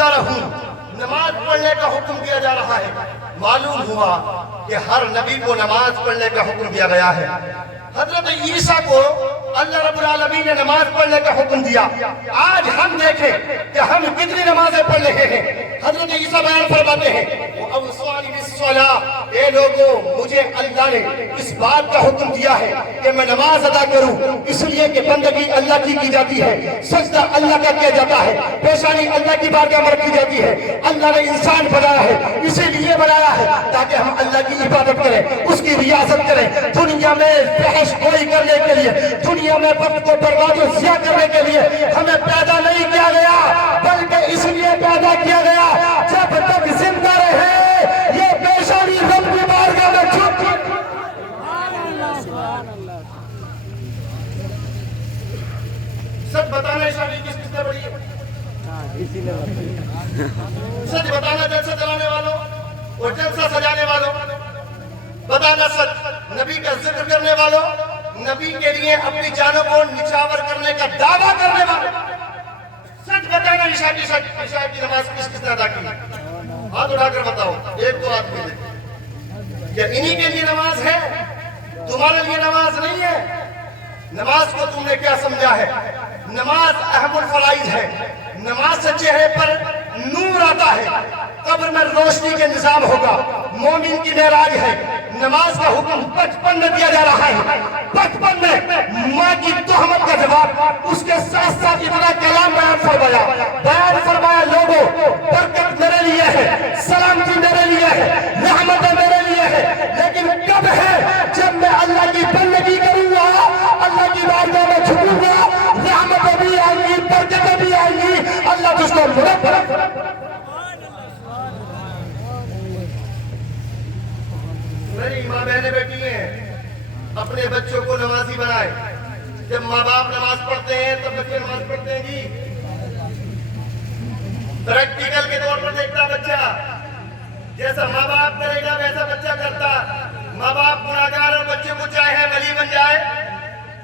زندہ رہوں، نماز پڑھنے کا حکم دیا جا رہا ہے۔ معلوم ہوا کہ ہر نبی کو نماز پڑھنے کا حکم دیا گیا ہے۔ حضرت عیسیٰ کو اللہ رب العالمین نے نماز پڑھنے کا حکم دیا۔ آج ہم دیکھیں کہ ہم کتنی نمازیں پڑھ رہے ہیں۔ حضرت عیسیٰ بیان فرماتے ہیں اے لوگوں، مجھے اللہ نے اس بات کا حکم دیا ہے کہ میں نماز ادا کروں، اس لیے کہ بندگی اللہ کی جاتی ہے، سجدہ اللہ کا کیا جاتا ہے، پیشانی اللہ کی بارگاہ میں رکھی جاتی ہے۔ اللہ نے انسان بنایا ہے، اسی لیے بنایا ہے تاکہ ہم اللہ کی عبادت کریں، اس کی ریاضت کریں۔ دنیا میں بحث گوئی کرنے کے لیے، دنیا میں وقت کو برباد و ضیاع کرنے کے لیے ہمیں پیدا نہیں کیا گیا، بلکہ اس لیے پیدا کیا گیا جب تک زندہ رہے یہ پیشانی رب کی بارگاہ میں جھک۔ سچ بتانا شادی کس کس نے بڑی ہے؟ سچ بتانا جلسہ چلانے والوں اور جلسہ سجانے والوں، بتانا سچ نبی کا ذکر کرنے والوں، نبی کے لیے اپنی جانوں کو نچھاور کرنے کا دعویٰ کرنے والوں، سچ بتانا عشاء کی نماز کس کس نے ادا کی؟ ہاتھ اٹھا کر بتاؤ، ایک دو آدمی دے۔ کیا انہی کے لیے نماز ہے؟ تمہارے لیے نماز نہیں ہے؟ نماز کو تم نے کیا سمجھا ہے؟ نماز اہم الفرائض ہے، نماز سے چہرے پر نور آتا ہے، قبر میں روشنی کے نظام ہوگا، مومن کی معراج ہے۔ نماز کا حکم بچپن میں دیا جا رہا ہے، بچپن میں ماں کی تہمت کا جواب، اس کے ساتھ ساتھ اتنا کلام بیان فرمایا لوگوں، برکت میرے لیے ہے، سلامتی میرے لیے ہے، رحمت میرے لیے ہے، لیکن کب ہے؟ جب میں اللہ کی بندگی کروں گا، اللہ کی بارگاہ میں جھکوں گا، رحمت بھی آئے گی، برکت بھی آئے گی، اللہ تجھ کو مدد کرے۔ میری ماں بہنیں بیٹھی ہیں، اپنے بچوں کو نمازی بنائے۔ جب ماں باپ نماز پڑھتے ہیں تب بچے نماز پڑھتے ہیں جی۔ پریکٹیکل کے طور پر دیکھتا بچہ، جیسا ماں باپ کرے گا ویسا بچہ کرتا۔ ماں باپ گناہگار اور بچے کو چاہے ولی بن جائے،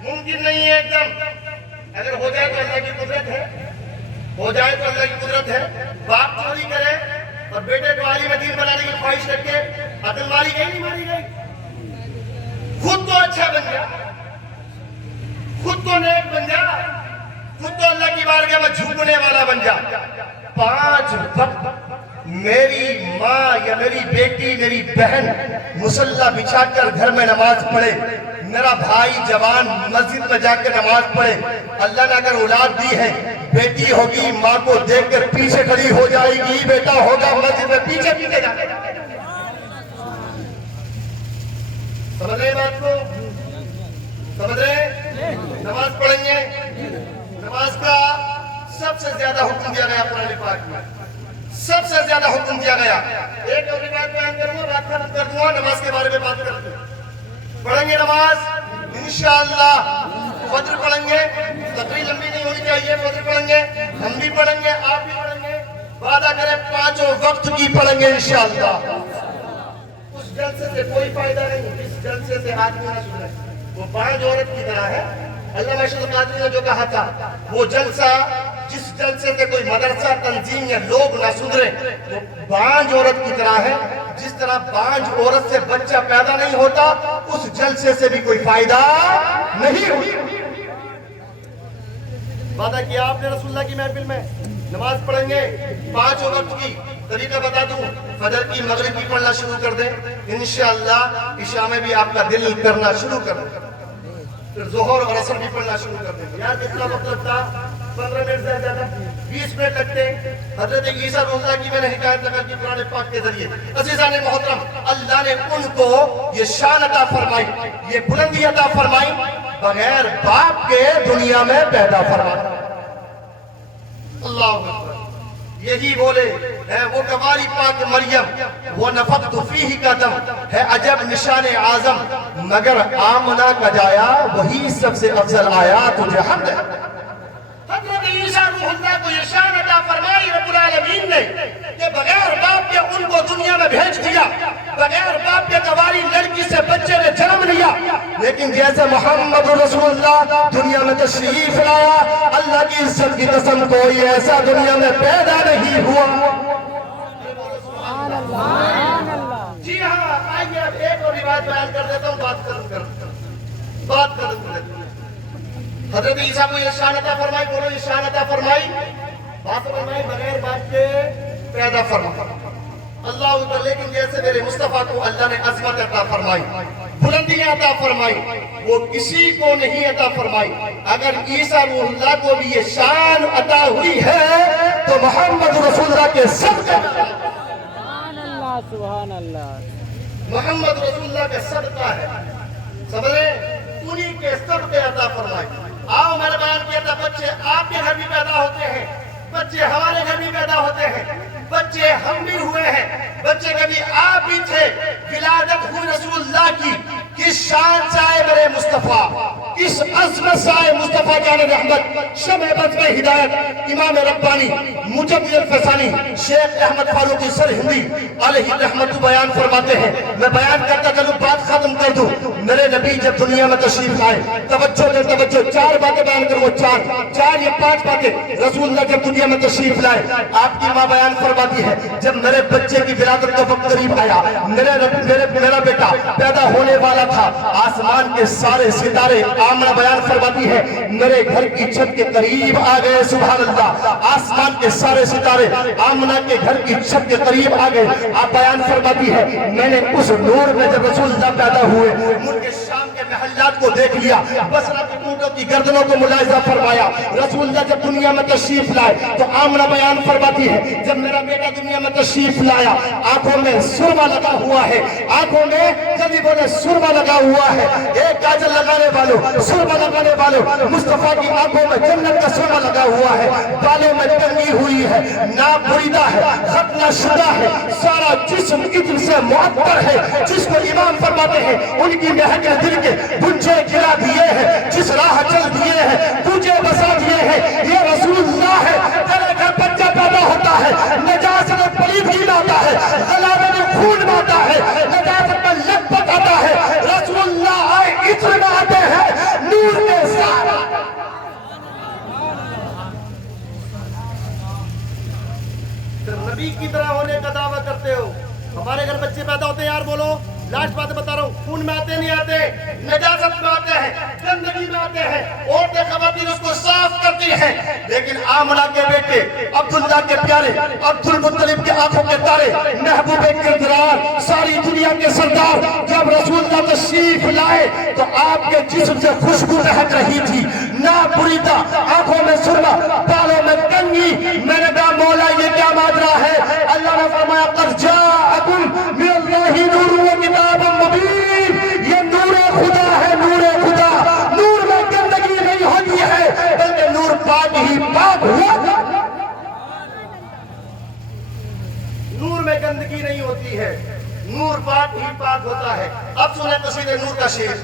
ممکن نہیں ہے ایک دم۔ اگر ہو جائے تو اللہ کی قدرت ہے، ہو جائے تو اللہ کی قدرت ہے۔ باپ چوری کرے اور بیٹے کو عالم دین بنانے کی خواہش رکھے، عقل ماری گئی نہیں ماری گئی؟ خود تو اچھا بن جا، خود تو نیک بن جا، خود تو اللہ کی بارگاہ میں جھکنے والا بن جا۔ 5 وقت میری ماں یا میری بیٹی میری بہن مصلی بچھا کر گھر میں نماز پڑھے، میرا بھائی جوان مسجد میں جا کر نماز پڑھے، اللہ نے اگر اولاد دی ہے، بیٹی ہوگی ماں کو دیکھ کر پیچھے کھڑی ہو جائے گی، بیٹا ہوگا مسجد میں پیچھے پیچھے جائے گا۔ سمجھ رہے بات کو؟ سمجھ رہے؟ نماز پڑھیں گے، نماز کا سب سے زیادہ حکم دیا گیا قرآن پاک میں، سب سے زیادہ حکم دیا گیا۔ ایک اور بات بیان کروں گا، بات ختم کر دوں گا، نماز کے بارے میں بات کرتے ہیں۔ پڑھیں گے نماز انشاءاللہ، فجر پڑھیں گے، تقریر لمبی نہیں ہونی چاہیے، فجر پڑھیں گے، ہم بھی پڑھیں گے، آپ بھی پڑھیں گے، وعدہ کریں 5 وقت کی پڑھیں گے انشاءاللہ۔ اس جلسے سے کوئی فائدہ نہیں، اس جلسے سے آدمی نہ سنے، وہ 5 عورت کی طرح ہے۔ علامہ اشرف قادری نے جو کہا تھا، وہ جلسہ جس جلسے سے کوئی مدرسہ تنظیم یا لوگ نہ سدھرے، وہ 5 عورت کی طرح ہے۔ جس طرح 5 عورت سے بچہ پیدا نہیں ہوتا، اس جلسے سے بھی کوئی فائدہ نہیں ہوتا۔ وعدہ کیا آپ نے رسول اللہ کی محفل میں، نماز پڑھیں گے 5 وقت کی۔ طریقہ بتا دوں، فجر کی مغرب کی پڑھنا شروع کر دیں، انشاءاللہ عشاء میں بھی آپ کا دل کرنا شروع کر دیں، پھر ظہر اور عصر بھی پڑھنا شروع کر دیں۔ یار کتنا وقت لگتا؟ 15 منٹ سے زیادہ، 20 منٹ لگتے ہیں۔ حضرت عیسیٰ روزہ کی میں نے حکایت لگا کی قرآن پاک کے ذریعے۔ عزیزان محترم، اللہ نے ان کو یہ شان عطا فرمائی، یہ بلندی عطا فرمائی، بغیر باپ کے دنیا میں پیدا فرمایا۔ اللہ اکبر، یہی بولے ہے وہ کنواری پاک مریم، وہ نفخت فیہ کا دم ہے عجب نشان اعظم، مگر آمنہ کا جایا وہی سب سے افضل آیا تجھے حمد ہے۔ حضرت عیسیٰ روح اللہ کو یہ شان عطا فرمائی رب العالمین نے کہ بغیر باپ کے ان کو دنیا میں بھیج دیا، بغیر باپ کے کنواری لڑکی سے بچے نے جنم لیا، لیکن جیسے محمد رسول اللہ دنیا میں تشریف لایا، اللہ کی عزت کی قسم کوئی ایسا دنیا میں پیدا نہیں ہوا۔ جی ہاں، آئیے اب ایک اور روایت بیان کر دیتا ہوں، بات ختم کر دیتا ہوں۔ حضرت عیسیٰ کو یہ شان عطا فرمائی، بولو یہ شان عطا فرمائی، بات فرمائی بغیر بات کے پیدا فرمائی اللہ اکبر۔ لیکن جیسے میرے مصطفیٰ کو اللہ نے عظمت عطا فرمائی، بلندیاں عطا فرمائی، وہ کسی کو نہیں عطا فرمائی۔ اگر عیسیٰ روح اللہ کو بھی یہ شان عطا ہوئی ہے تو محمد رسول اللہ کے صدقے، سبحان اللہ، محمد رسول اللہ کا صدقہ ہے، سمجھے؟ انہی کے صدقے عطا فرمائی۔ آؤ میں نے بیان کیا تھا، بچے آپ کے گھر بھی پیدا ہوتے ہیں، بچے ہمارے گھر بھی پیدا ہوتے ہیں، بچے ہم بھی ہوئے ہیں، بچے کبھی آپ بھی تھے۔ ولادت ہوئی رسول اللہ کی، کس شان سے آئے میرے مصطفیٰ، کس عظمت سے آئے مصطفیٰ جان رحمت، شمع بز میں ہدایت، امام ربانی مجدد الفسانی شیخ احمد فاروقی سرہندی علیہ رحمت بیان فرماتے ہیں۔ میں بیان کرتا چلوں، بات ختم کر دوں۔ میرے نبی جب دنیا میں تشریف لائے، توجہ دے توجہ، 4 باتیں بیان کروں، 4 یا 5 باتیں۔ رسول اللہ جب دنیا میں تشریف لائے، آپ کی ماں بیان فرماتی ہے، جب میرے بچے کی ولادت کا وقت قریب آیا، میرا بیٹا پیدا ہونے والا تھا، آسمان کے سارے ستارے، آمنہ بیان فرماتی ہے، میرے گھر کی چھت کے قریب آ گئے، سبحان اللہ۔ آسمان کے سارے ستارے آمنہ کے گھر کی چھت کے قریب آ گئے۔ آپ بیان فرماتی ہے، میں نے اس نور میں جب رسول اللہ پیدا ہوئے، ملک شام کے محلات کو دیکھ لیا، بصرہ کے اونٹوں کی گردنوں کو ملاحظہ فرمایا۔ رسول اللہ جب دنیا میں تشریف لائے تو آمنہ بیان فرماتی ہے، جب میرا بیٹا دنیا میں تشریف لایا، آنکھوں میں سرما لگا ہوا ہے، آنکھوں میں جلدی بولے سرما لگا ہوا ہے۔ ایک کاجل لگانے والوں، سرما لگانے والوں، مصطفیٰ کی آنکھوں میں جنت کا سرما لگا ہوا ہے، بالوں میں کنگھی ہوئی ہے، ناک بریدہ ہے، ختنہ شدہ ہے، سارا جسم عطر سے معطر ہے، جس کو امام فرماتے ہیں ان کی مہک دل کے گنجے گرا دیے ہیں، جس راہ چل دیے ہیں تجھے بسا دیے ہیں، یہ رسول اللہ ہے۔ تیرے گھر بچہ پیدا ہوتا ہے، نجاست پلیدگی لاتا ہے، غلاظت خون ماتا ہے، نجاست میں لطفت آتا ہے۔ رسول اللہ آئے عطر میں آتے ہیں، نور کے سارا نبی کی طرح ہونے کا دعویٰ کرتے ہو۔ ہمارے گھر بچے پیدا ہوتے ہیں، یار بولو، لاسٹ بات بتا رہا ہوں، خون میں آتے نہیں آتے، نجاست میں آتے ہیں، گندگی میں آتے ہیں، عورتیں خواتین اس کو صاف کرتی ہیں۔ لیکن آمنہ کے بیٹے عبداللہ کے پیارے عبدالمطلب کے آنکھوں کے تارے، محبوب کردار، ساری دنیا کے سردار، جب رسول اللہ تشریف لائے تو آپ کے جسم سے خوشبو مہک رہی تھی، ناک بریدہ، آنکھوں میں سرما، بالوں میں کنگھی۔ میں نے کہا مولا یہ کیا ماجرا ہے؟ اللہ نے فرمایا قد جاءکم من اللہ نور و کتاب مبین، یہ نور خدا ہے، نور خدا۔ نور میں گندگی نہیں ہوتی ہے بلکہ نور پاک ہی پاک ہوا، نور میں گندگی نہیں ہوتی ہے، نور پاک ہی پاک ہوتا ہے۔ اب سنیں قصیدہ نور کا شعر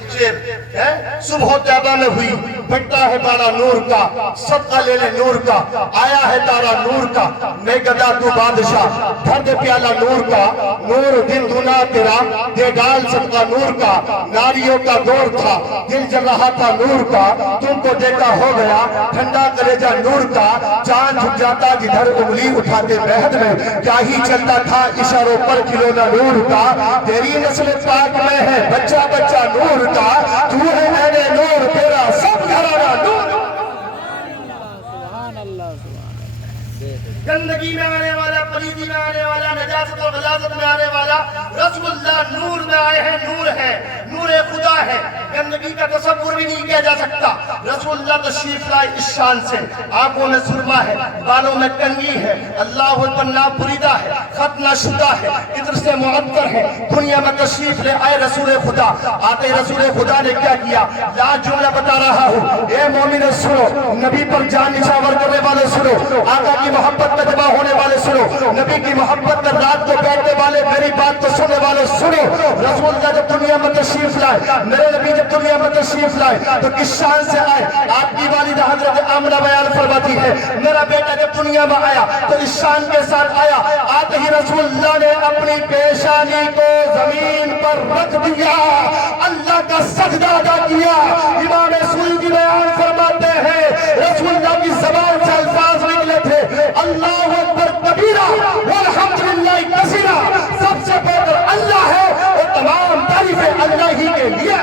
ہے، صبح طیبہ میں ہوئی بھٹا ہے تارا نور کا، صدقہ لے لے نور کا، آیا ہے تارا نور کا، میں گدا تو بادشاہ، بھر دے پیالہ نور کا، نور دن دنا تیرا، دے ڈال صدقہ نور کا، ناریوں کا دور تھا، دل جل رہا تھا نور کا، تم کو دیکھا ہو گیا ٹھنڈا کلیجہ نور کا، چاند جھک جاتا جدھر انگلی اٹھاتے مہد میں، کیا ہی چلتا تھا اشاروں پر کھلونا نور کا، تیری نسل پاک میں ہے بچہ بچہ نور کا، تو ہے اہل نور تیرا سب گھرانہ نور۔ سبحان اللہ، گندگی میں آنے والا، پلیدی میں آنے والا، نجاست اور غلاظت میں آنے والا، رسول اللہ نور میں آئے ہیں، نور ہے، نور خدا ہے، گندگی کا تصور بھی نہیں کیا جا سکتا۔ رسول اللہ تشریف لائے اس شان سے، آنکھوں میں سرما ہے، بالوں میں کنگھی ہے، اللہ اکبر، ناک بریدہ ہے، ختنہ شدہ ہے، عطر سے معطر ہے، دنیا میں تشریف لے آئے رسول خدا۔ آتے رسول خدا نے کیا کیا؟ لاج جملہ بتا رہا ہوں، اے مومن سنو، نبی پر جان نچھاور کرنے والے سنو، آقا کی محبت میں دبا ہونے والے سنو، نبی کی محبت میں رات کو بیٹھنے والے میری بات کو سننے والے سنو، رسول اللہ جب دنیا میں تشریف لائے، میرے نبی جب دنیا میں تشریف لائے تو کس شان سے آئے؟ آپ کی والدہ حضرت آمنہ بیان فرماتی ہے میرا بیٹا جب دنیا میں آیا تو اس شان کے ساتھ آیا، آتے ہی رسول اللہ نے اپنی پیشانی کو زمین پر رکھ دیا، اللہ کا سجدہ ادا کیا۔ امام سیوطی بیان فرماتے ہیں رسول اللہ کی زبان سے الفاظ نکلے تھے، اللہ اکبر کبیرہ والحمدللہ کثیرہ، سب سے بہتر اللہ ہے اور تمام تعریفیں اللہ ہی کے لیے۔